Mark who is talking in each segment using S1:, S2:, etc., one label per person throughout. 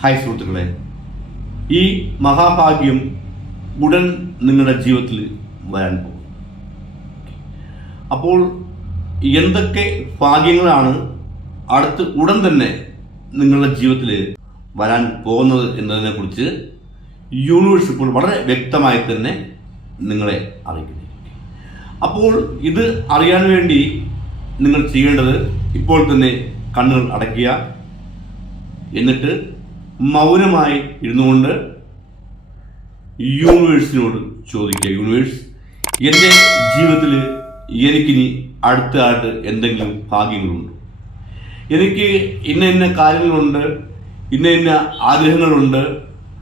S1: Hi സുഹൃത്തുക്കളെ. ഈ മഹാഭാഗ്യം ഉടൻ നിങ്ങളുടെ ജീവിതത്തിൽ വരാൻ പോകും. അപ്പോൾ എന്തൊക്കെ ഭാഗ്യങ്ങളാണ് അടുത്ത് ഉടൻ തന്നെ നിങ്ങളുടെ ജീവിതത്തിൽ വരാൻ പോകുന്നത് എന്നതിനെ കുറിച്ച് യൂണിവേഴ്സ് ഇപ്പോൾ വളരെ വ്യക്തമായി തന്നെ നിങ്ങളെ അറിയിക്കുന്നു. അപ്പോൾ ഇത് അറിയാൻ വേണ്ടി നിങ്ങൾ ചെയ്യേണ്ടത് ഇപ്പോൾ തന്നെ കണ്ണുകൾ അടയ്ക്കുക. എന്നിട്ട് മൗനമായി ഇരുന്നുകൊണ്ട് യൂണിവേഴ്സിനോട് ചോദിക്കുക യൂണിവേഴ്സ് എന്റെ ജീവിതത്തിൽ എനിക്കിനി അടുത്തതായിട്ട് എന്തെങ്കിലും ഭാഗ്യങ്ങളുണ്ട്? എനിക്ക് ഇന്ന ഇന്ന കാര്യങ്ങളുണ്ട് ഇന്ന ഇന്ന ആഗ്രഹങ്ങളുണ്ട്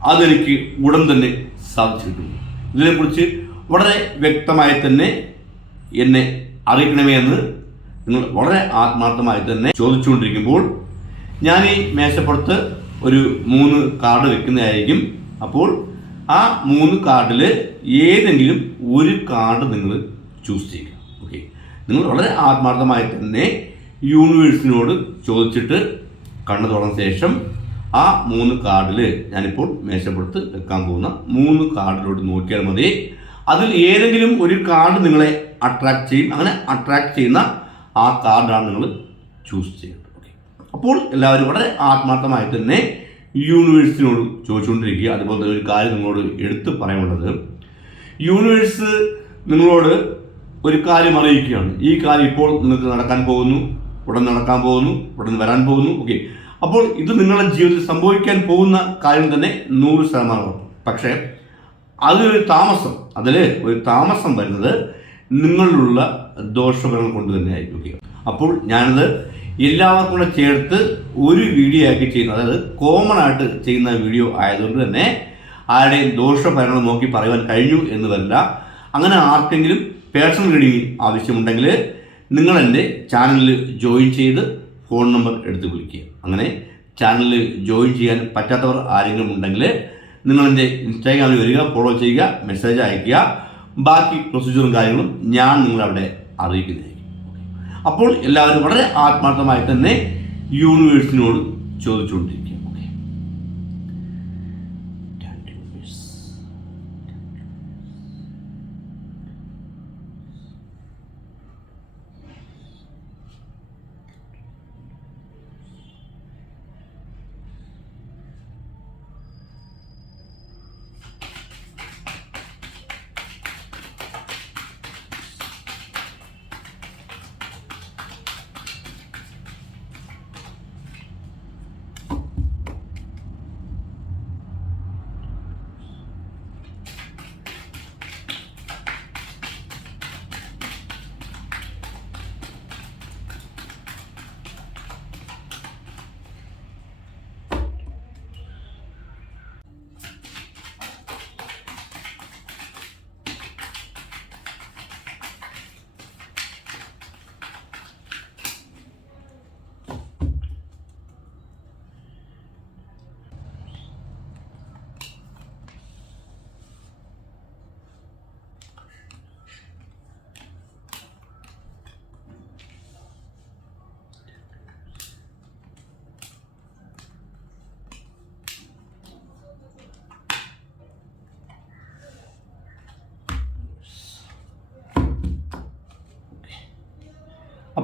S1: അതെനിക്ക് ഉടൻ തന്നെ സാധിച്ചിട്ടുണ്ട് ഇതിനെക്കുറിച്ച് വളരെ വ്യക്തമായി തന്നെ എന്നെ അറിയിക്കണമേ എന്ന് നിങ്ങൾ വളരെ ആത്മാർത്ഥമായി തന്നെ ചോദിച്ചുകൊണ്ടിരിക്കുമ്പോൾ ഞാൻ ഈ മേശപ്പുറത്ത് ഒരു മൂന്ന് കാർഡ് വെക്കുന്നതായിരിക്കും. അപ്പോൾ ആ മൂന്ന് കാർഡിൽ ഏതെങ്കിലും ഒരു കാർഡ് നിങ്ങൾ ചൂസ് ചെയ്യുക. ഓക്കെ നിങ്ങൾ വളരെ ആത്മാർത്ഥമായി തന്നെ യൂണിവേഴ്സിനോട് ചോദിച്ചിട്ട് കണ്ണു തുറന്ന ശേഷം ആ മൂന്ന് കാർഡിൽ ഞാനിപ്പോൾ മേശപ്പുറത്ത് വെക്കാൻ പോകുന്ന മൂന്ന് കാർഡിലോട്ട് നോക്കിയാൽ മതി. അതിൽ ഏതെങ്കിലും ഒരു കാർഡ് നിങ്ങളെ അട്രാക്ട് ചെയ്യും. അങ്ങനെ അട്രാക്ട് ചെയ്യുന്ന ആ കാർഡാണ് നിങ്ങൾ ചൂസ് ഓക്കെ അപ്പോൾ എല്ലാവരും വളരെ ആത്മാർത്ഥമായി തന്നെ യൂണിവേഴ്സിനോട് ചോദിച്ചുകൊണ്ടിരിക്കുക. അതുപോലെ തന്നെ ഒരു കാര്യം നിങ്ങളോട് എടുത്തു പറയാനുള്ളത്. യൂണിവേഴ്സ് നിങ്ങളോട് ഒരു കാര്യം അറിയിക്കുകയാണ്. ഈ കാര്യം ഇപ്പോൾ നിങ്ങൾക്ക് നടക്കാൻ പോകുന്നു. ഉടൻ നടക്കാൻ പോകുന്നു. ഉടൻ വരാൻ പോകുന്നു. ഓക്കെ. അപ്പോൾ ഇത് നിങ്ങളുടെ ജീവിതത്തിൽ സംഭവിക്കാൻ പോകുന്ന കാര്യം തന്നെ നൂറ് ശതമാനം പക്ഷേ അതിലൊരു താമസം അതിൽ ഒരു താമസം വരുന്നത് നിങ്ങളിലുള്ള ദോഷഫലങ്ങൾ കൊണ്ട് തന്നെ ആയിരിക്കും അപ്പോൾ ഞാനത് എല്ലാവർക്കും കൂടെ ചേർത്ത് ഒരു വീഡിയോ ആക്കി ചെയ്യുന്നത് അതായത് കോമൺ ആയിട്ട് ചെയ്യുന്ന വീഡിയോ ആയതുകൊണ്ട് തന്നെ ആരുടെയും ദോഷഫലങ്ങൾ നോക്കി പറയുവാൻ കഴിഞ്ഞു എന്ന് വരില്ല അങ്ങനെ ആർക്കെങ്കിലും പേഴ്സണൽ റീഡിംഗ് ആവശ്യമുണ്ടെങ്കിൽ നിങ്ങൾ എന്റെ ചാനലിൽ ജോയിൻ ചെയ്ത് ഫോൺ നമ്പർ എടുത്ത് വിളിക്കുക. അങ്ങനെ ചാനലിൽ ജോയിൻ ചെയ്യാൻ പറ്റാത്തവർ ആരെങ്കിലും ഉണ്ടെങ്കിൽ നിങ്ങൾ എന്റെ ഇൻസ്റ്റാഗ്രാമിൽ വരിക ഫോളോ ചെയ്യുക മെസ്സേജ് അയയ്ക്കുക ബാക്കി പ്രൊസീജിയറും കാര്യങ്ങളും ഞാൻ നിങ്ങളവിടെ അറിയിക്കുന്നതായിരിക്കും അപ്പോൾ എല്ലാവരും വളരെ ആത്മാർത്ഥമായി തന്നെ യൂണിവേഴ്സിനോട് ചോദിച്ചുകൊണ്ടിരിക്കുക ഓക്കെ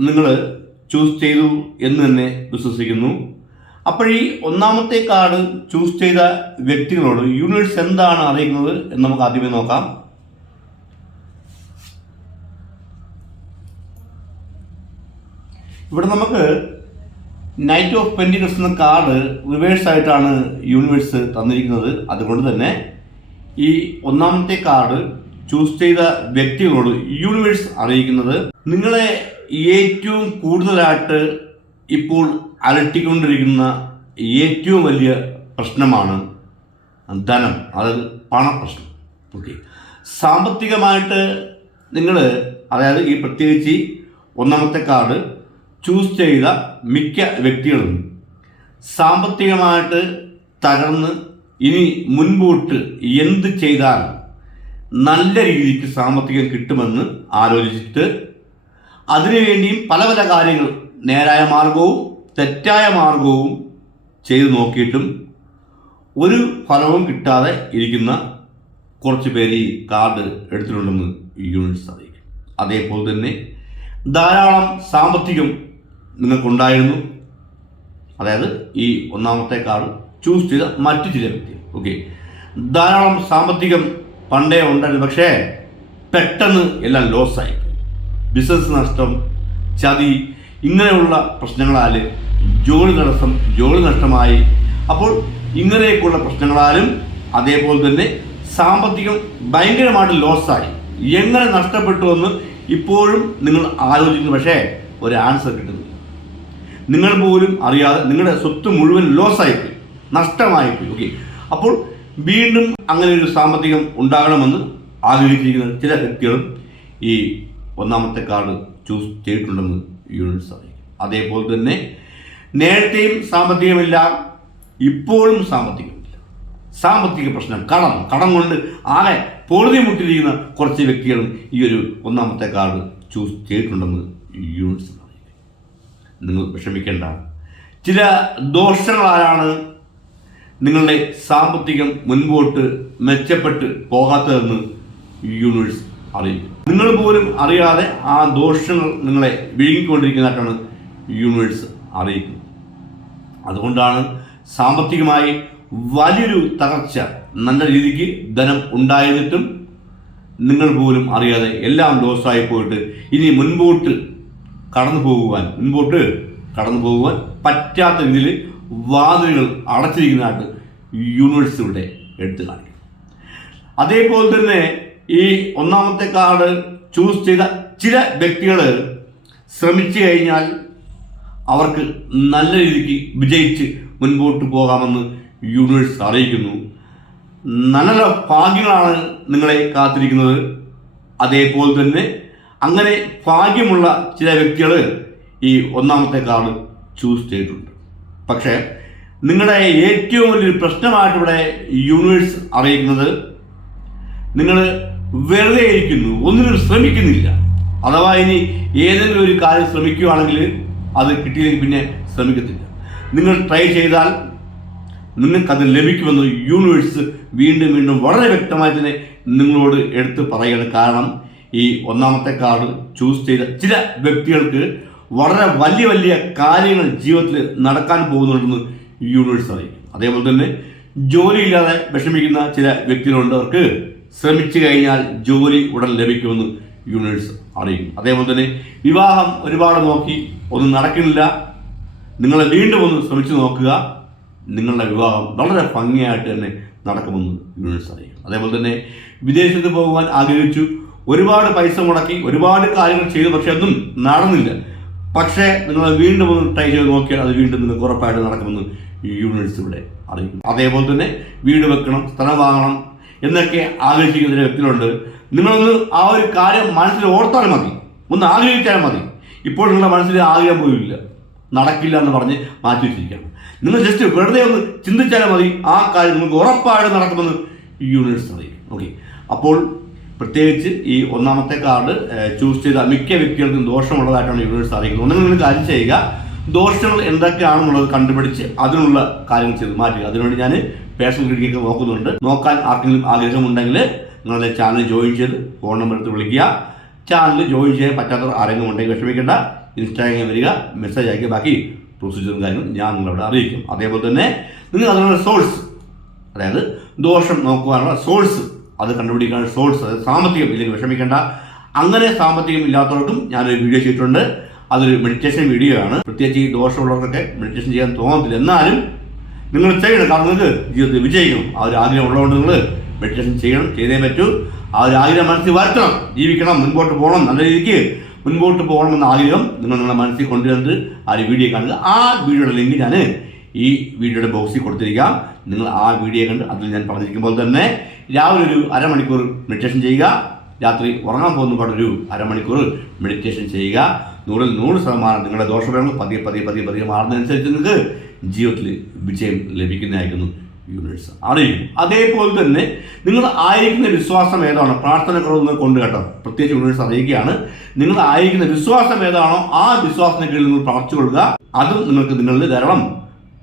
S1: നിങ്ങൾ ചൂസ് ചെയ്തു എന്ന് തന്നെ വിശ്വസിക്കുന്നു. അപ്പോഴീ ഒന്നാമത്തെ കാർഡ് ചൂസ് ചെയ്ത വ്യക്തികളോട് യൂണിവേഴ്സ് എന്താണ് അറിയിക്കുന്നത് എന്ന് നമുക്ക് ആദ്യമേ നോക്കാം. ഇവിടെ നമുക്ക് നൈറ്റ് ഓഫ് പെന്റിക്കൽസ് എന്ന കാർഡ് റിവേഴ്സ് ആയിട്ടാണ് യൂണിവേഴ്സ് തന്നിരിക്കുന്നത്. അതുകൊണ്ട് തന്നെ ഈ ഒന്നാമത്തെ കാർഡ് ചൂസ് ചെയ്ത വ്യക്തികളോട് യൂണിവേഴ്സ് അറിയിക്കുന്നത് നിങ്ങളെ ഏറ്റവും കൂടുതലായിട്ട് ഇപ്പോൾ അലട്ടിക്കൊണ്ടിരിക്കുന്ന ഏറ്റവും വലിയ പ്രശ്നമാണ് ധനം. അതായത് പണപ്രശ്നം. ഓക്കെ സാമ്പത്തികമായിട്ട് നിങ്ങൾ അതായത് ഈ പ്രത്യേകിച്ച് ഒന്നാമത്തെ കാർഡ് ചൂസ് ചെയ്ത മിക്ക വ്യക്തികളും സാമ്പത്തികമായിട്ട് തകർന്ന് ഇനി മുൻപോട്ട് എന്ത് ചെയ്താൽ നല്ല രീതിക്ക് സാമ്പത്തികം കിട്ടുമെന്ന് ആലോചിച്ചിട്ട് അതിനുവേണ്ടിയും പല പല കാര്യങ്ങൾ നേരായ മാർഗവും തെറ്റായ മാർഗവും ചെയ്തു നോക്കിയിട്ടും ഒരു ഫലവും കിട്ടാതെ ഇരിക്കുന്ന കുറച്ച് പേര് ഈ കാർഡ് എടുത്തിട്ടുണ്ടെന്ന് യൂണിറ്റ്സ് അറിയിക്കും. അതേപോലെ തന്നെ ധാരാളം സാമ്പത്തികം നിങ്ങൾക്കുണ്ടായിരുന്നു. അതായത് ഈ ഒന്നാമത്തെ കാർഡ് ചൂസ് ചെയ്ത മറ്റു ചില വ്യക്തികൾ. ഓക്കെ. ധാരാളം സാമ്പത്തികം പണ്ടേ ഉണ്ടായിരുന്നു. പക്ഷേ പെട്ടെന്ന് എല്ലാം ലോസായി ബിസിനസ് നഷ്ടം ചതി ഇങ്ങനെയുള്ള പ്രശ്നങ്ങളാൽ ജോലി തടസ്സം ജോലി നഷ്ടമായി. അപ്പോൾ ഇങ്ങനെയൊക്കെയുള്ള പ്രശ്നങ്ങളാലും അതേപോലെ തന്നെ സാമ്പത്തികം ഭയങ്കരമായിട്ട് ലോസായി. എങ്ങനെ നഷ്ടപ്പെട്ടു എന്ന് ഇപ്പോഴും നിങ്ങൾ ആലോചിക്കുന്നു. പക്ഷേ ഒരു ആൻസർ കിട്ടുന്നില്ല. നിങ്ങൾ പോലും അറിയാതെ നിങ്ങളുടെ സ്വത്ത് മുഴുവൻ ലോസ് ലോസായിപ്പോയി നഷ്ടമായിപ്പോയി ഓക്കെ അപ്പോൾ വീണ്ടും അങ്ങനെ ഒരു സാമ്പത്തികം ഉണ്ടാകണമെന്ന് ആഗ്രഹിച്ചിരിക്കുന്ന ചില വ്യക്തികളും ഈ ഒന്നാമത്തെ കാർഡ് ചൂസ് ചെയ്തിട്ടുണ്ടെന്ന് യൂണിറ്റ്സ് അറിയിക്കും. അതേപോലെ തന്നെ നേരത്തെയും സാമ്പത്തികമില്ല ഇപ്പോഴും സാമ്പത്തികമില്ല. സാമ്പത്തിക പ്രശ്നം കടം കടം കൊണ്ട് ആകെ പൊറുതി മുട്ടിരിക്കുന്ന കുറച്ച് വ്യക്തികളും ഈ ഒരു ഒന്നാമത്തെ കാർഡ് ചൂസ് ചെയ്തിട്ടുണ്ടെന്ന് യൂണിറ്റ്സ് അറിയിക്കും. നിങ്ങൾ വിഷമിക്കേണ്ട. ചില ദോഷങ്ങളാലാണ് നിങ്ങളുടെ സാമ്പത്തികം മുൻപോട്ട് മെച്ചപ്പെട്ട് പോകാത്തതെന്ന് യൂണിവേഴ്സ് അറിയിക്കും. നിങ്ങൾ പോലും അറിയാതെ ആ ദോഷങ്ങൾ നിങ്ങളെ വിഴുങ്ങിക്കൊണ്ടിരിക്കുന്നതായിട്ടാണ് യൂണിവേഴ്സ് അറിയിക്കുന്നത്. അതുകൊണ്ടാണ് സാമ്പത്തികമായി വലിയൊരു തകർച്ച നല്ല രീതിക്ക് ധനം ഉണ്ടായിരുന്നിട്ടും നിങ്ങൾ പോലും അറിയാതെ എല്ലാം ലോസായി പോയിട്ട് ഇനി മുൻപോട്ട് കടന്നു പോകുവാൻ മുൻപോട്ട് കടന്നു പോകുവാൻ പറ്റാത്ത രീതിയിൽ വാതിലുകൾ അടച്ചിരിക്കുന്നതായിട്ട് യൂണിവേഴ്സ് ഇവിടെ എടുത്തു കാണിക്കും അതേപോലെ തന്നെ ഈ ഒന്നാമത്തെ കാർഡ് ചൂസ് ചെയ്ത ചില വ്യക്തികൾ ശ്രമിച്ചു കഴിഞ്ഞാൽ അവർക്ക് നല്ല രീതിക്ക് വിജയിച്ച് മുൻപോട്ട് പോകാമെന്ന് യൂണിവേഴ്സ് അറിയിക്കുന്നു. നല്ല നല്ല ഭാഗ്യങ്ങളാണ് നിങ്ങളെ കാത്തിരിക്കുന്നത്. അതേപോലെ തന്നെ അങ്ങനെ ഭാഗ്യമുള്ള ചില വ്യക്തികൾ ഈ ഒന്നാമത്തെ കാർഡ് ചൂസ് ചെയ്തിട്ടുണ്ട്. പക്ഷേ നിങ്ങളുടെ ഏറ്റവും വലിയൊരു പ്രശ്നമായിട്ട് ഇവിടെ യൂണിവേഴ്സ് അറിയിക്കുന്നത് നിങ്ങൾ വെറുതെ ഇരിക്കുന്നു ഒന്നിനും ശ്രമിക്കുന്നില്ല. അഥവാ ഇനി ഏതെങ്കിലും ഒരു കാര്യം ശ്രമിക്കുകയാണെങ്കിൽ അത് കിട്ടിയില്ലെങ്കിൽ പിന്നെ ശ്രമിക്കത്തില്ല. നിങ്ങൾ ട്രൈ ചെയ്താൽ നിങ്ങൾക്കത് ലഭിക്കുമെന്ന് യൂണിവേഴ്സ് വീണ്ടും വീണ്ടും വളരെ വ്യക്തമായി തന്നെ നിങ്ങളോട് എടുത്ത് പറയുകയാണ്. കാരണം ഈ ഒന്നാമത്തെ കാർഡ് ചൂസ് ചെയ്ത ചില വ്യക്തികൾക്ക് വളരെ വലിയ വലിയ കാര്യങ്ങൾ ജീവിതത്തിൽ നടക്കാൻ പോകുന്നുണ്ടെന്ന് യൂണിവേഴ്സ് അറിയിക്കും അതേപോലെ തന്നെ ജോലിയില്ലാതെ വിഷമിക്കുന്ന ചില വ്യക്തികളുണ്ട്. അവർക്ക് ശ്രമിച്ചു കഴിഞ്ഞാൽ ജോലി ഉടൻ ലഭിക്കുമെന്ന് യൂണിവേഴ്സ് അറിയിക്കും അതേപോലെ തന്നെ വിവാഹം ഒരുപാട് നോക്കി ഒന്നും നടക്കുന്നില്ല. നിങ്ങൾ വീണ്ടും ഒന്ന് ശ്രമിച്ചു നോക്കുക. നിങ്ങളുടെ വിവാഹം വളരെ ഭംഗിയായിട്ട് തന്നെ നടക്കുമെന്ന് യൂണിവേഴ്സ് അറിയിക്കും അതേപോലെ തന്നെ വിദേശത്ത് പോകാൻ ആഗ്രഹിച്ചു. ഒരുപാട് പൈസ മുടക്കി ഒരുപാട് കാര്യങ്ങൾ ചെയ്തു പക്ഷെ ഒന്നും നടന്നില്ല. പക്ഷേ നിങ്ങൾ വീണ്ടും ഒന്ന് ട്രൈ ചെയ്ത് നോക്കിയാൽ അത് വീണ്ടും നിങ്ങൾക്ക് ഉറപ്പായിട്ട് നടക്കുമെന്ന് യൂണിവേഴ്സ് ഇവിടെ അറിയിക്കും അതേപോലെ തന്നെ വീട് വെക്കണം സ്ഥലം വാങ്ങണം എന്നൊക്കെ ആഗ്രഹിക്കുന്ന വ്യക്തികളുണ്ട്. നിങ്ങളൊന്ന് ആ ഒരു കാര്യം മനസ്സിൽ ഓർത്താൽ മതി. ഒന്ന് ആഗ്രഹിച്ചാൽ മതി. ഇപ്പോൾ നിങ്ങളുടെ മനസ്സിൽ ആഗ്രഹം പോയില്ല നടക്കില്ല എന്ന് പറഞ്ഞ് മാറ്റി വെച്ചിരിക്കുകയാണ്. നിങ്ങൾ ജസ്റ്റ് വെറുതെ ഒന്ന് ചിന്തിച്ചാൽ മതി ആ കാര്യം നിങ്ങൾക്ക് ഉറപ്പായിട്ട് നടക്കുമെന്ന് യൂണിവേഴ്സ് അറിയിക്കും ഓക്കെ അപ്പോൾ പ്രത്യേകിച്ച് ഈ ഒന്നാമത്തെ കാർഡ് ചൂസ് ചെയ്ത മിക്ക വ്യക്തികൾക്കും ദോഷമുള്ളതായിട്ടാണ് യൂണിവേഴ്സ് അറിയിക്കുന്നത് ഒന്നും നിങ്ങൾ കാര്യം ചെയ്യുക ദോഷങ്ങൾ എന്തൊക്കെയാണെന്നുള്ളത് കണ്ടുപിടിച്ച് അതിനുള്ള കാര്യങ്ങൾ ചെയ്ത് മാറ്റുക. അതിനുവേണ്ടി ഞാൻ പേഴ്സണൽ ക്ലിനിക്കൊക്കെ നോക്കുന്നുണ്ട്. നോക്കാൻ ആർക്കെങ്കിലും ആഗ്രഹമുണ്ടെങ്കിൽ നിങ്ങളുടെ ചാനൽ ജോയിൻ ചെയ്ത് ഫോൺ നമ്പർ എടുത്ത് വിളിക്കുക. ചാനൽ ജോയിൻ ചെയ്യാൻ പറ്റാത്തവർ ആരെങ്കിലും ഉണ്ടെങ്കിൽ വിഷമിക്കേണ്ട. ഇൻസ്റ്റാഗ്രാം വരിക മെസ്സേജ് അയക്കുക. ബാക്കി പ്രൊസീജിയറും കാര്യങ്ങളും ഞാൻ നിങ്ങളവിടെ അറിയിക്കും. അതേപോലെ തന്നെ നിങ്ങൾ അതിനുള്ള സോഴ്സ് അതായത് ദോഷം നോക്കുവാനുള്ള സോഴ്സ് അത് കണ്ടുപിടിക്കാൻ സോഴ്സ് അത് സാമ്പത്തികം ഇല്ലെങ്കിൽ വിഷമിക്കേണ്ട. അങ്ങനെ സാമ്പത്തികം ഇല്ലാത്തവർക്കും ഞാനൊരു വീഡിയോ ചെയ്തിട്ടുണ്ട്. അതൊരു മെഡിറ്റേഷൻ വീഡിയോ ആണ്. പ്രത്യേകിച്ച് ഈ ദോഷമുള്ളവർക്കൊക്കെ മെഡിറ്റേഷൻ ചെയ്യാൻ തോന്നത്തില്ല. എന്നാലും നിങ്ങൾ ചെയ്യണം. കാരണം നിങ്ങൾക്ക് ജീവിതത്തിൽ വിജയിക്കണം. ആ ഒരു ആഗ്രഹം ഉള്ളതുകൊണ്ട് നിങ്ങൾ മെഡിറ്റേഷൻ ചെയ്യണം. ചെയ്തേ പറ്റൂ. ആ ഒരു ആഗ്രഹം മനസ്സിൽ വരുത്തണം. ജീവിക്കണം. മുൻപോട്ട് പോകണം. നല്ല രീതിക്ക് മുൻപോട്ട് പോകണമെന്ന ആഗ്രഹം നിങ്ങൾ നിങ്ങളുടെ മനസ്സിൽ കൊണ്ടുവന്നിട്ട് ആ ഒരു വീഡിയോ കാണുക. ആ വീഡിയോയുടെ ലിങ്ക് ഞാൻ ഈ വീഡിയോയുടെ ബോക്സിൽ കൊടുത്തിരിക്കാം. നിങ്ങൾ ആ വീഡിയോ കണ്ട് അതിൽ ഞാൻ പറഞ്ഞിരിക്കുമ്പോൾ തന്നെ രാവിലെ ഒരു അരമണിക്കൂർ മെഡിറ്റേഷൻ ചെയ്യുക. രാത്രി ഉറങ്ങാൻ പോകുന്ന പാടൊരു അരമണിക്കൂർ മെഡിറ്റേഷൻ ചെയ്യുക. നൂറിൽ നൂറ് ശതമാനം നിങ്ങളുടെ ദോഷഫലങ്ങൾ പതിയെ പതിയെ പതിയെ പതിയെ മാറുന്നതനുസരിച്ച് നിങ്ങൾക്ക് ജീവിതത്തിൽ വിജയം ലഭിക്കുന്നതായിരിക്കുന്നു. യൂണിവേഴ്സ് അറിയും അതേപോലെ തന്നെ നിങ്ങൾ ആയിരിക്കുന്ന വിശ്വാസം ഏതാണോ പ്രാർത്ഥന കുറവ് നിങ്ങൾ കൊണ്ട് കേട്ടോ പ്രത്യേകിച്ച് യൂണിവേഴ്സ് അറിയിക്കുകയാണ് നിങ്ങൾ ആയിരിക്കുന്ന വിശ്വാസം ഏതാണോ ആ വിശ്വാസത്തിന് കീഴിൽ നിങ്ങൾ പ്രാർത്ഥിച്ചു കൊടുക്കുക അതും നിങ്ങൾക്ക് നിങ്ങളുടെ ധാരാളം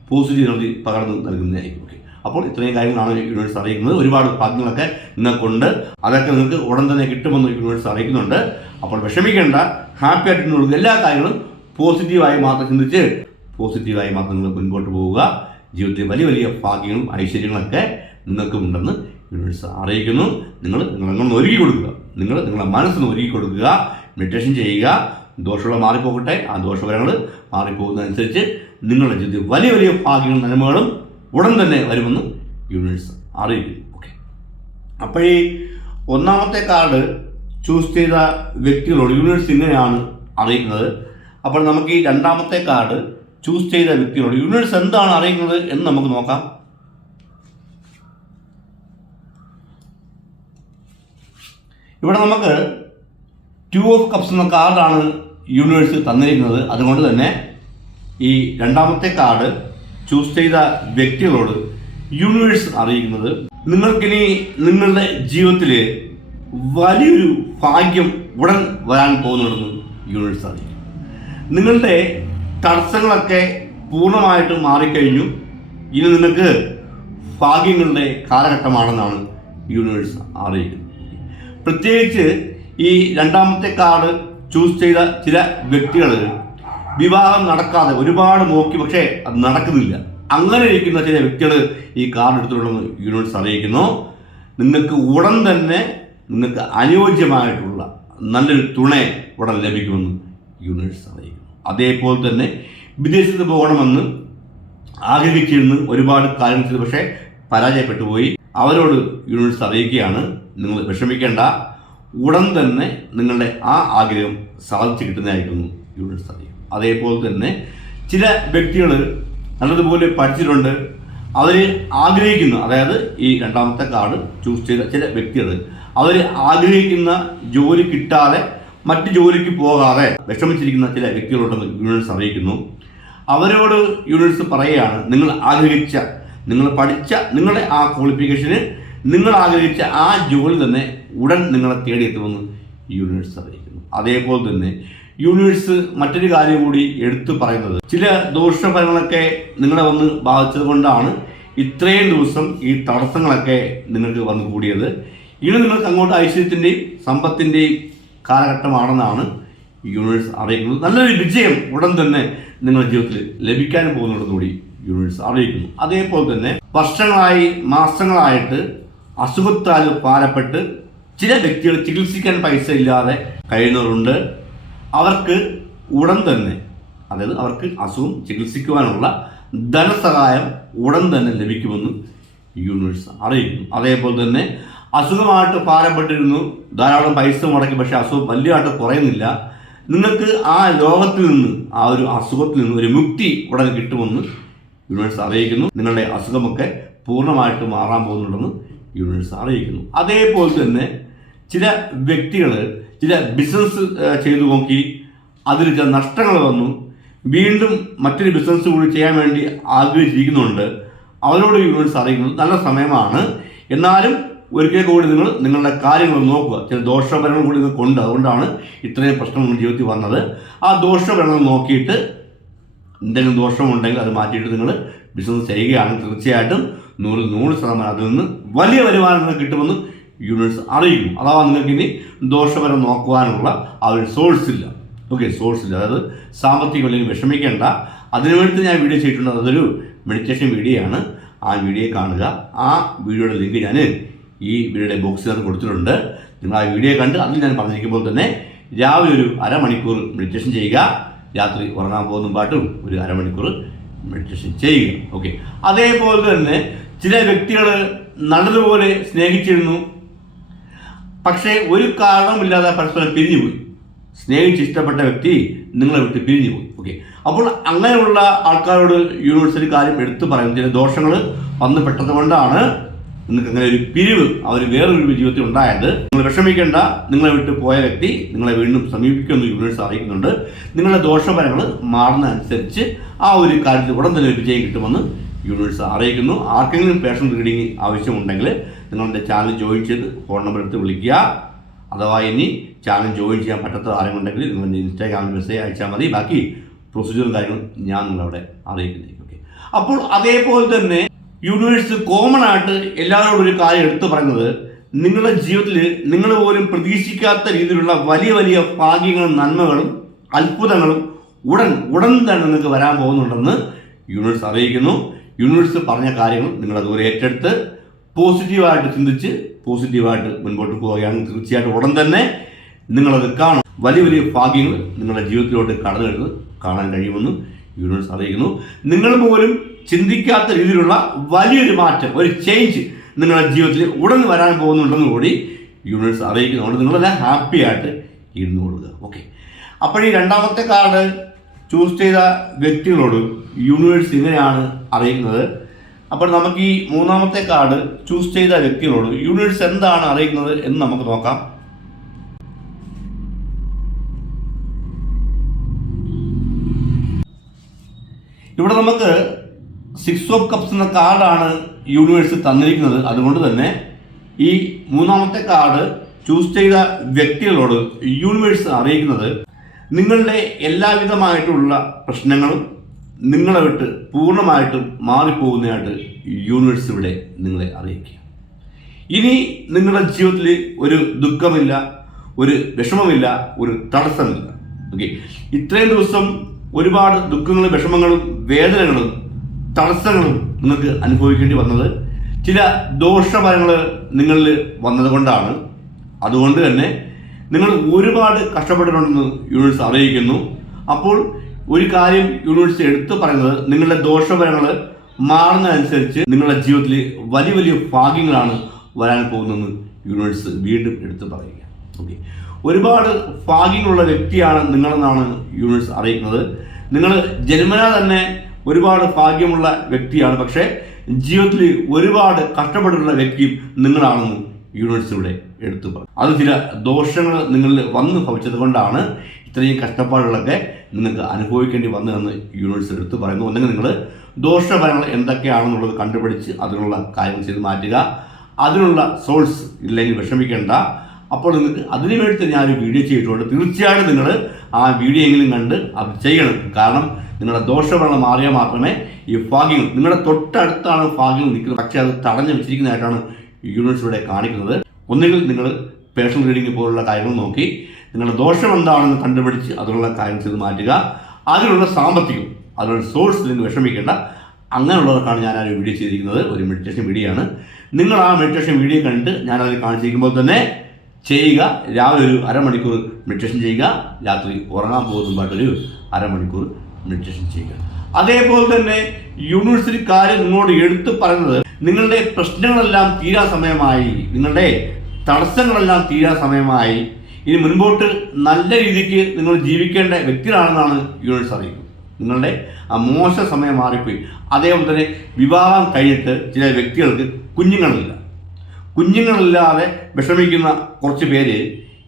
S1: പോസിറ്റീവ് എനർജി പകർന്ന് നൽകുന്നതായിരിക്കും. ഓക്കെ അപ്പോൾ ഇത്രയും കാര്യങ്ങളാണ് യൂണിവേഴ്സ് അറിയിക്കുന്നത്. ഒരുപാട് ഭാഗ്യങ്ങളൊക്കെ നിങ്ങൾക്കുണ്ട് അതൊക്കെ നിങ്ങൾക്ക് ഉടൻ തന്നെ കിട്ടുമെന്ന് യൂണിവേഴ്സ് അറിയിക്കുന്നുണ്ട്. അപ്പോൾ വിഷമിക്കേണ്ട. ഹാപ്പി ആയിട്ട് നിങ്ങൾക്ക് എല്ലാ കാര്യങ്ങളും പോസിറ്റീവായി മാത്രം ചിന്തിച്ച് പോസിറ്റീവായി മാത്രം നിങ്ങൾ മുൻപോട്ട് പോവുക. ജീവിതത്തിൽ വലിയ വലിയ ഭാഗ്യങ്ങളും ഐശ്വര്യങ്ങളൊക്കെ നിങ്ങൾക്കുമുണ്ടെന്ന് യൂണിവേഴ്സ് അറിയിക്കുന്നു. നിങ്ങൾ നിങ്ങളങ്ങനെ ഒരുക്കി കൊടുക്കുക. നിങ്ങൾ നിങ്ങളുടെ മനസ്സിന് ഒരുക്കി കൊടുക്കുക. മെഡിറ്റേഷൻ ചെയ്യുക. ദോഷങ്ങൾ മാറിപ്പോകട്ടെ. ആ ദോഷഫലങ്ങൾ മാറിപ്പോകുന്നതനുസരിച്ച് നിങ്ങളുടെ ജീവിതത്തിൽ വലിയ വലിയ ഭാഗ്യങ്ങളും നന്മകളും ഉടൻ തന്നെ വരുമെന്ന് യൂണിവേഴ്സ് അറിയിക്കും ഓക്കെ അപ്പോൾ ഈ ഒന്നാമത്തെ കാർഡ് ചൂസ് ചെയ്ത വ്യക്തികളോട് യൂണിവേഴ്സ് ഇങ്ങനെയാണ് അറിയിക്കുന്നത്. അപ്പോൾ നമുക്ക് ഈ രണ്ടാമത്തെ കാർഡ് ചൂസ് ചെയ്ത വ്യക്തികളോട് യൂണിവേഴ്സ് എന്താണ് അറിയിക്കുന്നത് എന്ന് നമുക്ക് നോക്കാം. ഇവിടെ നമുക്ക് ടു ഓഫ് കപ്സ് എന്ന കാർഡാണ് യൂണിവേഴ്സ് തന്നിരിക്കുന്നത്. അതുകൊണ്ട് തന്നെ ഈ രണ്ടാമത്തെ കാർഡ് ചൂസ് ചെയ്ത വ്യക്തികളോട് യൂണിവേഴ്സ് അറിയിക്കുന്നത് നിങ്ങൾക്കിനി നിങ്ങളുടെ ജീവിതത്തിലെ വലിയൊരു ഭാഗ്യം ഉടൻ വരാൻ പോകുന്നുണ്ടെന്ന് യൂണിവേഴ്സ് അറിയിക്കും. നിങ്ങളുടെ തടസ്സങ്ങളൊക്കെ പൂർണമായിട്ട് മാറിക്കഴിഞ്ഞു. ഇനി നിങ്ങൾക്ക് ഭാഗ്യങ്ങളുടെ കാലഘട്ടമാണെന്നാണ് യൂണിവേഴ്സ് അറിയിക്കുന്നത്. പ്രത്യേകിച്ച് ഈ രണ്ടാമത്തെ കാർഡ് ചൂസ് ചെയ്ത ചില വ്യക്തികൾ വിവാഹം നടക്കാതെ ഒരുപാട് നോക്കി പക്ഷേ അത് നടക്കുന്നില്ല. അങ്ങനെ ഇരിക്കുന്ന ചില വ്യക്തികൾ ഈ കാർഡ് എടുത്തിട്ടുണ്ടെന്ന് യൂണിവേഴ്സ് അറിയിക്കുന്നു. നിങ്ങൾക്ക് ഉടൻ തന്നെ നിങ്ങൾക്ക് അനുയോജ്യമായിട്ടുള്ള നല്ലൊരു തുണ ഉടൻ ലഭിക്കുമെന്ന് യൂണിവേഴ്സ് അറിയിക്കുന്നു. അതേപോലെ തന്നെ വിദേശത്ത് പോകണമെന്ന് ആഗ്രഹിച്ചിരുന്ന്. ഒരുപാട് കാര്യങ്ങൾ ചെയ്തു. പക്ഷേ പരാജയപ്പെട്ടു പോയി. അവരോട് യൂണിവേഴ്സ് അറിയിക്കുകയാണ്. നിങ്ങൾ വിഷമിക്കേണ്ട. ഉടൻ തന്നെ നിങ്ങളുടെ ആ ആഗ്രഹം സാധിച്ചു കിട്ടുന്നതായിരിക്കുന്നു യൂണിവേഴ്സ് അറിയിക്കും അതേപോലെ തന്നെ ചില വ്യക്തികൾ നല്ലതുപോലെ പഠിച്ചിട്ടുണ്ട്. അവർ ആഗ്രഹിക്കുന്ന. അതായത് ഈ രണ്ടാമത്തെ കാർഡ് ചൂസ് ചെയ്ത ചില വ്യക്തികൾ. അവർ ആഗ്രഹിക്കുന്ന ജോലി കിട്ടാതെ മറ്റ് ജോലിക്ക് പോകാതെ വിഷമിച്ചിരിക്കുന്ന ചില വ്യക്തികളുണ്ടെന്ന് യൂണിവേഴ്സ് അറിയിക്കുന്നു. അവരോട് യൂണിവേഴ്സ് പറയുകയാണ് നിങ്ങൾ ആഗ്രഹിച്ച നിങ്ങൾ പഠിച്ച നിങ്ങളുടെ ആ ക്വാളിഫിക്കേഷന് നിങ്ങൾ ആഗ്രഹിച്ച ആ ജോലി തന്നെ ഉടൻ നിങ്ങളെ തേടിയെത്തുമെന്ന് യൂണിവേഴ്സ് അറിയിക്കുന്നു. അതേപോലെ തന്നെ യൂണിവേഴ്സ് മറ്റൊരു കാര്യം കൂടി എടുത്തു പറയുന്നത്. ചില ദോഷഫലങ്ങളൊക്കെ നിങ്ങളെ വന്ന് ബാധിച്ചത് കൊണ്ടാണ് ഇത്രയും ദിവസം ഈ തടസ്സങ്ങളൊക്കെ നിങ്ങൾക്ക് വന്നു കൂടിയത്. ഇനി നിങ്ങൾക്ക് അങ്ങോട്ട് ഐശ്വര്യത്തിന്റെയും സമ്പത്തിന്റെയും കാലഘട്ടമാണെന്നാണ് യൂണിവേഴ്സ് അറിയിക്കുന്നത്. നല്ലൊരു വിജയം ഉടൻ തന്നെ നിങ്ങളുടെ ജീവിതത്തിൽ ലഭിക്കാൻ പോകുന്നതോടുകൂടി യൂണിവേഴ്സ് അറിയിക്കുന്നു. അതേപോലെ തന്നെ വർഷങ്ങളായി മാസങ്ങളായിട്ട് അസുഖത്താൽ പാലപ്പെട്ട് ചില വ്യക്തികൾ ചികിത്സിക്കാൻ പൈസ ഇല്ലാതെ കഴിയുന്നവരുണ്ട്. അവർക്ക് ഉടൻ തന്നെ അതായത് അവർക്ക് അസുഖം ചികിത്സിക്കുവാനുള്ള ധനസഹായം ഉടൻ തന്നെ ലഭിക്കുമെന്ന് യൂണിവേഴ്സ് അറിയിക്കുന്നു. അതേപോലെ തന്നെ അസുഖമായിട്ട് പാരപ്പെട്ടിരുന്നു ധാരാളം പൈസ മുടക്കി പക്ഷേ അസുഖം വലിയതായിട്ട് കുറയുന്നില്ല. നിങ്ങൾക്ക് ആ ലോകത്തിൽ നിന്ന് ആ ഒരു അസുഖത്തിൽ നിന്ന് ഒരു മുക്തി ഉടൻ കിട്ടുമെന്ന് യൂണിവേഴ്സ് അറിയിക്കുന്നു. നിങ്ങളുടെ അസുഖമൊക്കെ പൂർണമായിട്ട് മാറാൻ പോകുന്നുണ്ടെന്ന് യൂണിവേഴ്സ് അറിയിക്കുന്നു. അതേപോലെ തന്നെ ചില വ്യക്തികൾ ചില ബിസിനസ് ചെയ്തു നോക്കി അതിൽ ചില നഷ്ടങ്ങൾ വന്നു. വീണ്ടും മറ്റൊരു ബിസിനസ് കൂടി ചെയ്യാൻ വേണ്ടി ആഗ്രഹിച്ചിരിക്കുന്നുണ്ട്. അവരോട് യൂണിവേഴ്സ് അറിയിക്കുന്നത് നല്ല സമയമാണ്. എന്നാലും ഒരിക്കൽ കൂടി നിങ്ങൾ നിങ്ങളുടെ കാര്യങ്ങൾ നോക്കുക. ചില ദോഷഫലങ്ങൾ കൂടി നിങ്ങൾക്കുണ്ട് അതുകൊണ്ടാണ് ഇത്രയും പ്രശ്നങ്ങൾ ജീവിതത്തിൽ വന്നത്. ആ ദോഷഫലങ്ങൾ നോക്കിയിട്ട് എന്തെങ്കിലും ദോഷമുണ്ടെങ്കിൽ അത് മാറ്റിയിട്ട് നിങ്ങൾ ബിസിനസ് ചെയ്യുകയാണെങ്കിൽ തീർച്ചയായിട്ടും നൂറ് നൂറ് ശതമാനം അതിൽ നിന്ന് വലിയ വരുമാനം കിട്ടുമെന്ന് യൂണിവേഴ്സ് അറിയിക്കും അഥവാ നിങ്ങൾക്ക് ഇനി ദോഷഫലം നോക്കുവാനുള്ള ആ ഒരു സോഴ്സ് ഇല്ല. ഓക്കെ സോഴ്സ് ഇല്ല. അതായത് സാമ്പത്തികം അല്ലെങ്കിൽ വിഷമിക്കേണ്ട. അതിനുവേണ്ടി ഞാൻ വീഡിയോ ചെയ്തിട്ടുണ്ട്. അതൊരു മെഡിറ്റേഷൻ വീഡിയോ ആണ്. ആ വീഡിയോ കാണുക. ആ വീഡിയോയുടെ ലിങ്ക് ഞാൻ ഈ വീഡിയോയുടെ ബോക്സിൽ നിന്ന് കൊടുത്തിട്ടുണ്ട്. നിങ്ങൾ ആ വീഡിയോ കണ്ട് അതിൽ ഞാൻ പറഞ്ഞിരിക്കുമ്പോൾ തന്നെ രാവിലെ ഒരു അരമണിക്കൂർ മെഡിറ്റേഷൻ ചെയ്യുക. രാത്രി ഉറങ്ങാൻ പോകുന്ന പാട്ടും ഒരു അരമണിക്കൂർ മെഡിറ്റേഷൻ ചെയ്യുക. ഓക്കെ അതേപോലെ തന്നെ ചില വ്യക്തികൾ നല്ലതുപോലെ സ്നേഹിച്ചിരുന്നു. പക്ഷേ ഒരു കാരണമില്ലാതെ പരസ്പരം പിരിഞ്ഞുപോയി സ്നേഹിച്ച് ഇഷ്ടപ്പെട്ട വ്യക്തി നിങ്ങളെ വിട്ട് പിരിഞ്ഞുപോയി ഓക്കെ അപ്പോൾ അങ്ങനെയുള്ള ആൾക്കാരോട് യൂണിവേഴ്സിറ്റി കാര്യം എടുത്തു പറയുന്നത് ചില ദോഷങ്ങൾ വന്ന് പെട്ടത് കൊണ്ടാണ് നിങ്ങൾക്ക് അങ്ങനെ ഒരു പിരിവ് അവർ വേറൊരു ജീവിതത്തിൽ ഉണ്ടായത്. നിങ്ങൾ വിഷമിക്കേണ്ട നിങ്ങളെ വിട്ട് പോയ വ്യക്തി നിങ്ങളെ വീണ്ടും സമീപിക്കുമെന്ന് യൂണിവേഴ്സ് അറിയിക്കുന്നുണ്ട്. നിങ്ങളുടെ ദോഷഫലങ്ങൾ മാറുന്നതനുസരിച്ച് ആ ഒരു കാര്യത്തിൽ ഉടൻ തന്നെ വിജയം കിട്ടുമെന്ന് യൂണിവേഴ്സ് അറിയിക്കുന്നു. ആർക്കെങ്കിലും പേഷൻ റീഡിംഗ് ആവശ്യമുണ്ടെങ്കിൽ നിങ്ങളുടെ ചാനൽ ജോയിൻ ചെയ്ത് ഫോൺ നമ്പർ എടുത്ത് വിളിക്കുക. അഥവാ ഇനി ചാനൽ ജോയിൻ ചെയ്യാൻ പറ്റാത്ത ആരെങ്കിലും നിങ്ങൾ ഇൻസ്റ്റാഗ്രാമിൽ മെസ്സേജ് അയച്ചാൽ മതി. ബാക്കി പ്രൊസീജിയറും കാര്യങ്ങളും ഞാൻ നിങ്ങളവിടെ അറിയിക്കുന്നതായിരിക്കും ഓക്കെ അപ്പോൾ അതേപോലെ തന്നെ യൂണിവേഴ്സ് കോമൺ ആയിട്ട് എല്ലാവരോടും ഒരു കാര്യം എടുത്തു പറയുന്നത് നിങ്ങളുടെ ജീവിതത്തിൽ നിങ്ങൾ പോലും പ്രതീക്ഷിക്കാത്ത രീതിയിലുള്ള വലിയ വലിയ ഭാഗ്യങ്ങളും നന്മകളും അത്ഭുതങ്ങളും ഉടൻ ഉടൻ തന്നെ നിങ്ങൾക്ക് വരാൻ പോകുന്നുണ്ടെന്ന് യൂണിവേഴ്സ് അറിയിക്കുന്നു. യൂണിവേഴ്സ് പറഞ്ഞ കാര്യങ്ങൾ നിങ്ങൾ അതുപോലെ ഏറ്റെടുത്ത് പോസിറ്റീവായിട്ട് ചിന്തിച്ച് പോസിറ്റീവായിട്ട് മുൻപോട്ട് പോവുകയാണ്. തീർച്ചയായിട്ടും ഉടൻ തന്നെ നിങ്ങളത് കാണും. വലിയ വലിയ ഭാഗ്യങ്ങൾ നിങ്ങളുടെ ജീവിതത്തിലോട്ട് കടന്നു കാണാൻ കഴിയുമെന്ന് യൂണിവേഴ്സ് അറിയിക്കുന്നു. നിങ്ങൾ പോലും ചിന്തിക്കാത്ത രീതിയിലുള്ള വലിയൊരു മാറ്റം ഒരു ചേഞ്ച് നിങ്ങളുടെ ജീവിതത്തിൽ ഉടൻ വരാൻ പോകുന്നുണ്ടെന്ന് കൂടി യൂണിവേഴ്സ് അറിയിക്കുന്നു. അതുകൊണ്ട് നിങ്ങളെല്ലാം ഹാപ്പി ആയിട്ട് ഇരുന്നു കൊടുക്കുക ഓക്കെ അപ്പോൾ ഈ രണ്ടാമത്തെ കാർഡ് ചൂസ് ചെയ്ത വ്യക്തികളോട് യൂണിവേഴ്സ് ഇങ്ങനെയാണ് അറിയിക്കുന്നത്? അപ്പോൾ നമുക്ക് ഈ മൂന്നാമത്തെ കാർഡ് ചൂസ് ചെയ്ത വ്യക്തികളോട് യൂണിവേഴ്സ് എന്താണ് അറിയിക്കുന്നത് എന്ന് നമുക്ക് നോക്കാം. ഇവിടെ നമുക്ക് സിക്സ് ഓഫ് കപ്സ് എന്ന കാർഡാണ് യൂണിവേഴ്സ് തന്നിരിക്കുന്നത്. അതുകൊണ്ട് തന്നെ ഈ മൂന്നാമത്തെ കാർഡ് ചൂസ് ചെയ്ത വ്യക്തികളോട് യൂണിവേഴ്സ് അറിയിക്കുന്നത് നിങ്ങളുടെ എല്ലാവിധമായിട്ടുള്ള പ്രശ്നങ്ങളും നിങ്ങളെ വിട്ട് പൂർണമായിട്ടും മാറിപ്പോകുന്നതായിട്ട് യൂണിവേഴ്സ് ഇവിടെ നിങ്ങളെ അറിയിക്കുക. ഇനി നിങ്ങളുടെ ജീവിതത്തിൽ ഒരു ദുഃഖമില്ല ഒരു വിഷമമില്ല ഒരു തടസ്സമില്ല. ഓക്കെ ഇത്രയും ദിവസം ഒരുപാട് ദുഃഖങ്ങളും വിഷമങ്ങളും വേദനകളും തടസ്സങ്ങളും നിങ്ങൾക്ക് അനുഭവിക്കേണ്ടി വന്നത് ചില ദോഷഫലങ്ങൾ നിങ്ങളിൽ വന്നതുകൊണ്ടാണ്. അതുകൊണ്ട് തന്നെ നിങ്ങൾ ഒരുപാട് കഷ്ടപ്പെട്ടിട്ടുണ്ടെന്ന് യൂണിവേഴ്സ് അറിയിക്കുന്നു. അപ്പോൾ ഒരു കാര്യം യൂണിവേഴ്സ് എടുത്തു പറയുന്നത് നിങ്ങളുടെ ദോഷഫലങ്ങൾ മാറുന്നതനുസരിച്ച് നിങ്ങളുടെ ജീവിതത്തിൽ വലിയ വലിയ ഭാഗ്യങ്ങളാണ് വരാൻ പോകുന്നതെന്ന് യൂണിവേഴ്സ് വീണ്ടും എടുത്തു പറയുക ഓക്കെ ഒരുപാട് ഭാഗ്യങ്ങളുള്ള വ്യക്തിയാണ് നിങ്ങളെന്നാണ് യൂണിവേഴ്സ് അറിയിക്കുന്നത്. നിങ്ങൾ ജന്മനാ തന്നെ ഒരുപാട് ഭാഗ്യമുള്ള വ്യക്തിയാണ്. പക്ഷേ ജീവിതത്തിൽ ഒരുപാട് കഷ്ടപ്പെട്ടിട്ടുള്ള വ്യക്തിയും നിങ്ങളാണെന്ന് യൂണിവേഴ്സിലൂടെ എടുത്തു പറഞ്ഞു. അത് ചില ദോഷങ്ങൾ നിങ്ങളിൽ വന്ന് ഭവിച്ചത് കൊണ്ടാണ് ഇത്രയും കഷ്ടപ്പാടുകളൊക്കെ നിങ്ങൾക്ക് അനുഭവിക്കേണ്ടി വന്നതെന്ന് യൂണിവേഴ്സ് എടുത്തു പറയുന്നു. ഒന്നെങ്കിൽ നിങ്ങൾ ദോഷഫലങ്ങൾ എന്തൊക്കെയാണെന്നുള്ളത് കണ്ടുപിടിച്ച് അതിനുള്ള കാര്യങ്ങൾ ചെയ്ത് മാറ്റുക. അതിനുള്ള സോഴ്സ് ഇല്ലെങ്കിൽ വിഷമിക്കേണ്ട. അപ്പോൾ നിങ്ങൾക്ക് അതിനു വേണ്ടി തന്നെ ഒരു വീഡിയോ ചെയ്തിട്ടുണ്ട്. തീർച്ചയായിട്ടും നിങ്ങൾ ആ വീഡിയോ എങ്കിലും കണ്ട് അത് ചെയ്യണം. കാരണം നിങ്ങളുടെ ദോഷഭരണം മാറിയാൽ മാത്രമേ ഈ ഫാഗിങ് നിങ്ങളുടെ തൊട്ടടുത്താണ് ഫാഗിങ് നിൽക്കുന്നത്. പക്ഷേ അത് തടഞ്ഞു വെച്ചിരിക്കുന്നതായിട്ടാണ് യൂണിവേഴ്സ് ഇവിടെ കാണിക്കുന്നത്. ഒന്നുകിൽ നിങ്ങൾ പേഴ്സണൽ റീഡിംഗ് പോലുള്ള കാര്യങ്ങൾ നോക്കി. നിങ്ങളുടെ ദോഷം എന്താണെന്ന് കണ്ടുപിടിച്ച് അതിനുള്ള കാര്യം ചെയ്ത് മാറ്റുക. അതിനുള്ള സാമ്പത്തികം അതിനുള്ള സോഴ്സ് നിങ്ങൾ വിഷമിക്കേണ്ട. അങ്ങനെയുള്ളവർക്കാണ് ഞാൻ ആ വീഡിയോ ചെയ്തിരിക്കുന്നത്. ഒരു മെഡിറ്റേഷൻ വീഡിയോ ആണ്. നിങ്ങൾ ആ മെഡിറ്റേഷൻ വീഡിയോ കണ്ടിട്ട് ഞാൻ അതിൽ കാണിച്ചിരിക്കുമ്പോൾ തന്നെ ചെയ്യുക. രാവിലെ ഒരു അരമണിക്കൂർ മെഡിറ്റേഷൻ ചെയ്യുക. രാത്രി ഉറങ്ങാൻ പോകുമ്പോഴൊരു അരമണിക്കൂർ മെഡിറ്റേഷൻ ചെയ്യുക. അതേപോലെ തന്നെ യൂണിവേഴ്സിറ്റി കാര്യം നിങ്ങളോട് എടുത്തു പറയുന്നത് നിങ്ങളുടെ പ്രശ്നങ്ങളെല്ലാം തീരാ സമയമായി നിങ്ങളുടെ തടസ്സങ്ങളെല്ലാം തീരാ സമയമായി. ഇനി മുൻപോട്ട് നല്ല രീതിക്ക് നിങ്ങൾ ജീവിക്കേണ്ട വ്യക്തികളാണെന്നാണ് യൂണിവേഴ്സ് അറിയിക്കുന്നത്. നിങ്ങളുടെ ആ മോശ സമയം മാറിപ്പോയി. അതേപോലെ തന്നെ വിവാഹം കഴിഞ്ഞിട്ട് ചില വ്യക്തികൾക്ക് കുഞ്ഞുങ്ങളില്ല കുഞ്ഞുങ്ങളില്ലാതെ വിഷമിക്കുന്ന കുറച്ച് പേര്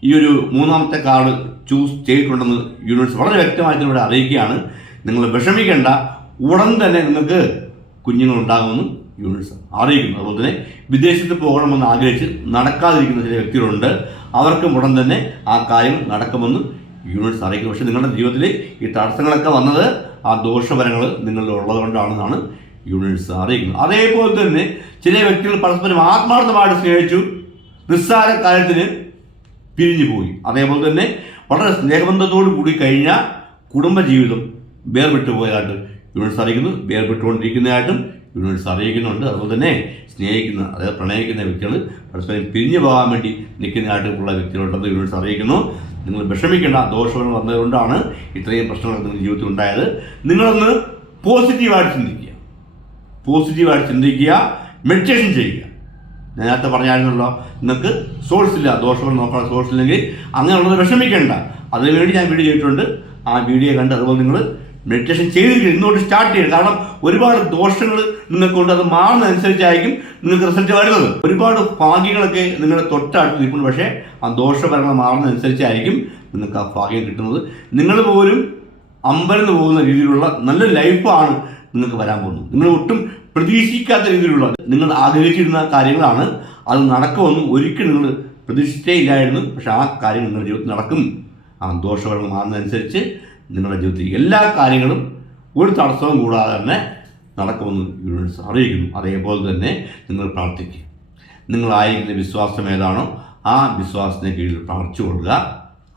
S1: ഈ ഒരു മൂന്നാമത്തെ കാർഡ് ചൂസ് ചെയ്തിട്ടുണ്ടെന്ന് യൂണിവേഴ്സ് വളരെ വ്യക്തമായിട്ട് ഇവിടെ അറിയിക്കുകയാണ്. നിങ്ങൾ വിഷമിക്കേണ്ട ഉടൻ തന്നെ നിങ്ങൾക്ക് കുഞ്ഞുങ്ങളുണ്ടാകുമെന്ന് യൂണിവേഴ്സ് അറിയിക്കുന്നു. അതുപോലെ തന്നെ വിദേശത്ത് പോകണമെന്ന് ആഗ്രഹിച്ച് നടക്കാതിരിക്കുന്ന ചില വ്യക്തികളുണ്ട്. അവർക്കും ഉടൻ തന്നെ ആ കാര്യം നടക്കുമെന്ന് യൂണിവേഴ്സ് അറിയിക്കുന്നു. പക്ഷേ നിങ്ങളുടെ ജീവിതത്തിൽ ഈ തടസ്സങ്ങളൊക്കെ വന്നത് ആ ദോഷഫലങ്ങൾ നിങ്ങളിൽ ഉള്ളതുകൊണ്ടാണെന്നാണ് യൂണിവേഴ്സ് അറിയിക്കുന്നു. അതേപോലെ തന്നെ ചില വ്യക്തികൾ പരസ്പരം ആത്മാർത്ഥമായിട്ട് സ്നേഹിച്ചു നിസ്സാര കാര്യത്തിന് പിരിഞ്ഞു പോയി അതേപോലെ തന്നെ വളരെ സ്നേഹബന്ധത്തോടു കൂടി കഴിഞ്ഞ കുടുംബജീവിതം വേർപെട്ടു പോയതായിട്ട് യൂണിവേഴ്സ് അറിയിക്കുന്നു. വേർപെട്ടുകൊണ്ടിരിക്കുന്നതായിട്ടും യൂണിവേഴ്സ് അറിയിക്കുന്നുണ്ട്. അതുപോലെ തന്നെ സ്നേഹിക്കുന്ന അതായത് പ്രണയിക്കുന്ന വ്യക്തികൾ പരസ്പരം പിരിഞ്ഞു പോകാൻ വേണ്ടി നിൽക്കുന്നതായിട്ടുള്ള വ്യക്തികളുണ്ടെന്ന് യൂണിവേഴ്സ് അറിയിക്കുന്നു. നിങ്ങൾ വിഷമിക്കേണ്ട ദോഷങ്ങൾ വന്നതുകൊണ്ടാണ് ഇത്രയും പ്രശ്നങ്ങൾ നിങ്ങളുടെ ജീവിതത്തിൽ ഉണ്ടായത്. നിങ്ങളൊന്ന് പോസിറ്റീവായിട്ട് ചിന്തിക്കുക. പോസിറ്റീവായിട്ട് ചിന്തിക്കുക മെഡിറ്റേഷൻ ചെയ്യുക. ഞാൻ നേരത്തെ പറഞ്ഞായിരുന്നല്ലോ നിങ്ങൾക്ക് സോഴ്സ് ഇല്ല ദോഷങ്ങൾ നോക്കാൻ സോഴ്സ് ഇല്ലെങ്കിൽ അങ്ങനെയുള്ളത് വിഷമിക്കേണ്ട. അതിനുവേണ്ടി ഞാൻ വീഡിയോ ചെയ്തിട്ടുണ്ട്. ആ വീഡിയോ കണ്ട് അതുപോലെ നിങ്ങൾ മെഡിറ്റേഷൻ ചെയ്തിരിക്കണം ഇന്നോട്ട് സ്റ്റാർട്ട് ചെയ്യണം കാരണം ഒരുപാട് ദോഷങ്ങൾ നിങ്ങൾക്കുണ്ട്. അത് മാറുന്നതനുസരിച്ചായിരിക്കും നിങ്ങൾക്ക് റിസൾട്ട് വരുന്നത്. ഒരുപാട് ഭാഗ്യങ്ങളൊക്കെ നിങ്ങളുടെ തൊട്ടടുത്ത് നിൽക്കുന്നു പക്ഷേ ആ ദോഷഫലങ്ങൾ മാറുന്നതനുസരിച്ചായിരിക്കും നിങ്ങൾക്ക് ആ ഭാഗ്യം കിട്ടുന്നത്. നിങ്ങൾ പോലും അമ്പരന്ന് പോകുന്ന രീതിയിലുള്ള നല്ല ലൈഫാണ് നിങ്ങൾക്ക് വരാൻ പോകുന്നത്. നിങ്ങൾ ഒട്ടും പ്രതീക്ഷിക്കാത്ത രീതിയിലുള്ള നിങ്ങൾ ആഗ്രഹിച്ചിരുന്ന കാര്യങ്ങളാണ്. അത് നടക്കുമെന്ന് ഒരിക്കലും നിങ്ങൾ പ്രതീക്ഷിച്ചേ ഇല്ലായിരുന്നു പക്ഷെ ആ കാര്യം നിങ്ങളുടെ ജീവിതത്തിൽ നടക്കും. ആ ദോഷഫലങ്ങൾ മാറുന്നതനുസരിച്ച് നിങ്ങളുടെ ജീവിതത്തിൽ എല്ലാ കാര്യങ്ങളും ഒരു തടസ്സവും കൂടാതെ തന്നെ നടക്കുമെന്ന് യൂണിവേഴ്സ് അറിയിക്കുന്നു. അതേപോലെ തന്നെ നിങ്ങൾ പ്രാർത്ഥിക്കുക. നിങ്ങളായിരിക്കുന്ന വിശ്വാസം ഏതാണോ ആ വിശ്വാസത്തിന് കീഴിൽ പ്രാർത്ഥിച്ചു കൊടുക്കുക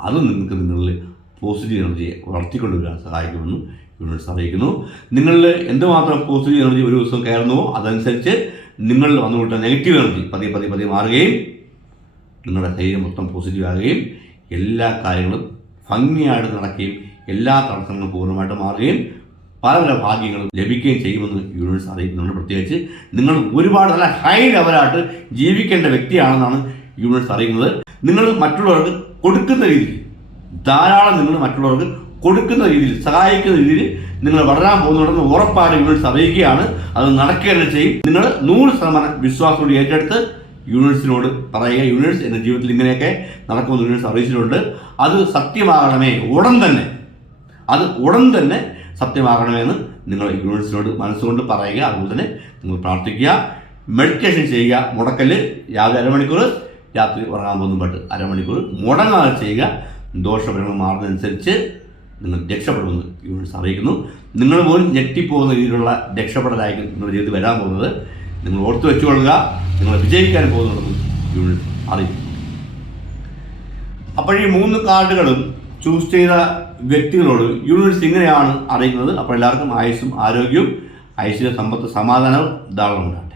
S1: അത് നിങ്ങൾക്ക് നിങ്ങളിൽ പോസിറ്റീവ് എനർജിയെ വളർത്തിക്കൊണ്ടുവരാൻ സഹായിക്കുമെന്ന് യൂണിവേഴ്സ് അറിയിക്കുന്നു. നിങ്ങളിൽ എന്തുമാത്രം പോസിറ്റീവ് എനർജി ഒരു ദിവസം കയറുന്നുവോ അതനുസരിച്ച് നിങ്ങളിൽ വന്നുകൊണ്ട നെഗറ്റീവ് എനർജി പതിയെ പതിയെ പതിയെ മാറുകയും നിങ്ങളുടെ ശരീരം മൊത്തം പോസിറ്റീവ് ആകുകയും എല്ലാ കാര്യങ്ങളും ഭംഗിയായിട്ട് നടക്കുകയും എല്ലാ തടസ്സങ്ങളും പൂർണമായിട്ട് മാറുകയും പല പല ഭാഗ്യങ്ങളും ലഭിക്കുകയും ചെയ്യുമെന്ന് യൂണിവേഴ്സ് അറിയിക്കുന്നുണ്ട്. പ്രത്യേകിച്ച് നിങ്ങൾ ഒരുപാട് നല്ല ഹൈ ലെവലായിട്ട് ജീവിക്കേണ്ട വ്യക്തിയാണെന്നാണ് യൂണിവേഴ്സ് അറിയുന്നത് നിങ്ങൾ മറ്റുള്ളവർക്ക് കൊടുക്കുന്ന രീതിയിൽ ധാരാളം നിങ്ങൾ മറ്റുള്ളവർക്ക് കൊടുക്കുന്ന രീതിയിൽ സഹായിക്കുന്ന രീതിയിൽ നിങ്ങൾ വളരാൻ പോകുന്നുണ്ടെന്ന് ഉറപ്പാണ് യൂണിറ്റ്സ് അറിയിക്കുകയാണ്. അത് നടക്കുക ചെയ്യും. നിങ്ങൾ നൂറ് ശതമാനം വിശ്വാസത്തോട് ഏറ്റെടുത്ത് യൂണിവേഴ്സിനോട് പറയുക. യൂണിവേഴ്സ് എന്റെ ജീവിതത്തിൽ ഇങ്ങനെയൊക്കെ നടക്കുമെന്ന് യൂണിവേഴ്സ് അറിയിച്ചിട്ടുണ്ട്. അത് സത്യമാകണമേ ഉടൻ തന്നെ. അത് ഉടൻ തന്നെ സത്യമാകണമെന്ന് നിങ്ങൾ യൂണിവേഴ്സിനോട് മനസ്സുകൊണ്ട് പറയുക. അതുപോലെ തന്നെ നിങ്ങൾ പ്രാർത്ഥിക്കുക. മെഡിറ്റേഷൻ ചെയ്യുക. മുടക്കൽ രാവിലെ അരമണിക്കൂർ. രാത്രി ഉറങ്ങാൻ പോകുന്ന പാട്ട് അരമണിക്കൂർ. മുടങ്ങാതെ ചെയ്യുക. ദോഷഫലങ്ങൾ മാറുന്നതനുസരിച്ച് നിങ്ങൾ രക്ഷപ്പെടുമെന്ന് യൂണിവേഴ്സ് അറിയിക്കുന്നു. നിങ്ങൾ പോലും ഞെട്ടിപ്പോകുന്ന രീതിയിലുള്ള രക്ഷപ്പെടലായിരിക്കും നിങ്ങളുടെ ജീവിതത്തിൽ വരാൻ പോകുന്നത്. നിങ്ങൾ ഓർത്തു വെച്ചുകൊള്ളുക. നിങ്ങൾ വിജയിക്കാൻ പോകുന്നുണ്ടെന്ന് യൂണിവേഴ്സ് അറിയിക്കുന്നു. അപ്പോൾ ഈ മൂന്ന് കാർഡുകളും ചൂസ് ചെയ്ത വ്യക്തികളോട് യൂണിവേഴ്സ് ഇങ്ങനെയാണ് അറിയിക്കുന്നത്. അപ്പോൾ എല്ലാവർക്കും ആയുസ്സും ആരോഗ്യവും ഐശ്വര്യ സമ്പത്ത് സമാധാനവും ധാരാളമുണ്ടാകും